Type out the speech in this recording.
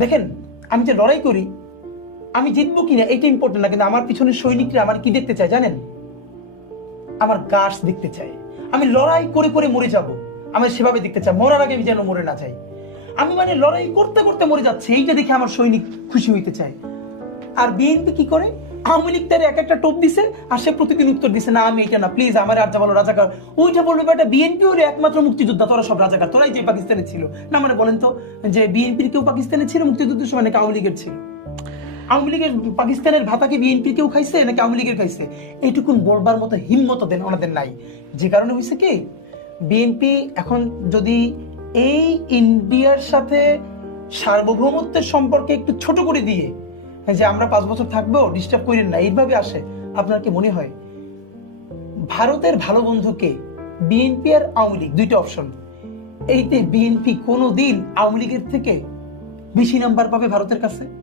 দেখেন, আমি যে লড়াই করি, আমি জিতবো কিনা এটা ইম্পর্টেন্ট না, কিন্তু আমার পিছনের সৈনিকরা আমার কি দেখতে চায় জানেন? আমার গাছ দেখতে চায়। আমি লড়াই করে করে মরে যাব, আমি সেভাবে দেখতে চাই, মরার আগে আমি যেন মরে না যাই। আমি মানে লড়াই করতে করতে মরে যাচ্ছে, এইটা দেখে আমার সৈনিক খুশি হইতে চায়। আর বিএনপি কি করে? আওয়ামী লীগ তার এক একটা টোপ দিছে, আর সে প্রতিদিন উত্তর দিছে, না আমি এটা না, প্লিজ আমার আর যা বলো রাজাকার। ওইটা বলবে বেটা, বিএনপি হলো একমাত্র মুক্তিযোদ্ধা, তোরা সব রাজাকার, তোরাই যে পাকিস্তানে ছিল না। মানে বলেন তো, যে বিএনপির কেউ পাকিস্তানে ছিল মুক্তিযুদ্ধের সময় নাকি আওয়ামী লীগের ছিল? আওয়ামী লীগের পাকিস্তানের ভাতাকে বিএনপি কেউ খাইছে নাকি আওয়ামী লীগের খাইছে? এইটুকুন বলবার মতো হিম্মত দেন ওনাদের নাই। যে কারণে হয়েছে কি, বিএনপি এখন যদি এই ইন্ডিয়ার সাথে সার্বভৌমত্বের সম্পর্কে একটু ছোট করে দিয়ে, যে আমরা 5 বছর থাকবো, ডিস্টার্ব করেন না, এইভাবে আসে, আপনার কি মনে হয় ভারতের ভালো বন্ধুকে? বিএনপি আর আওয়ামী লীগ দুইটা অপশন, এইতে বিএনপি কোনোদিন আওয়ামী লীগের থেকে বেশি নাম্বার পাবে ভারতের কাছে?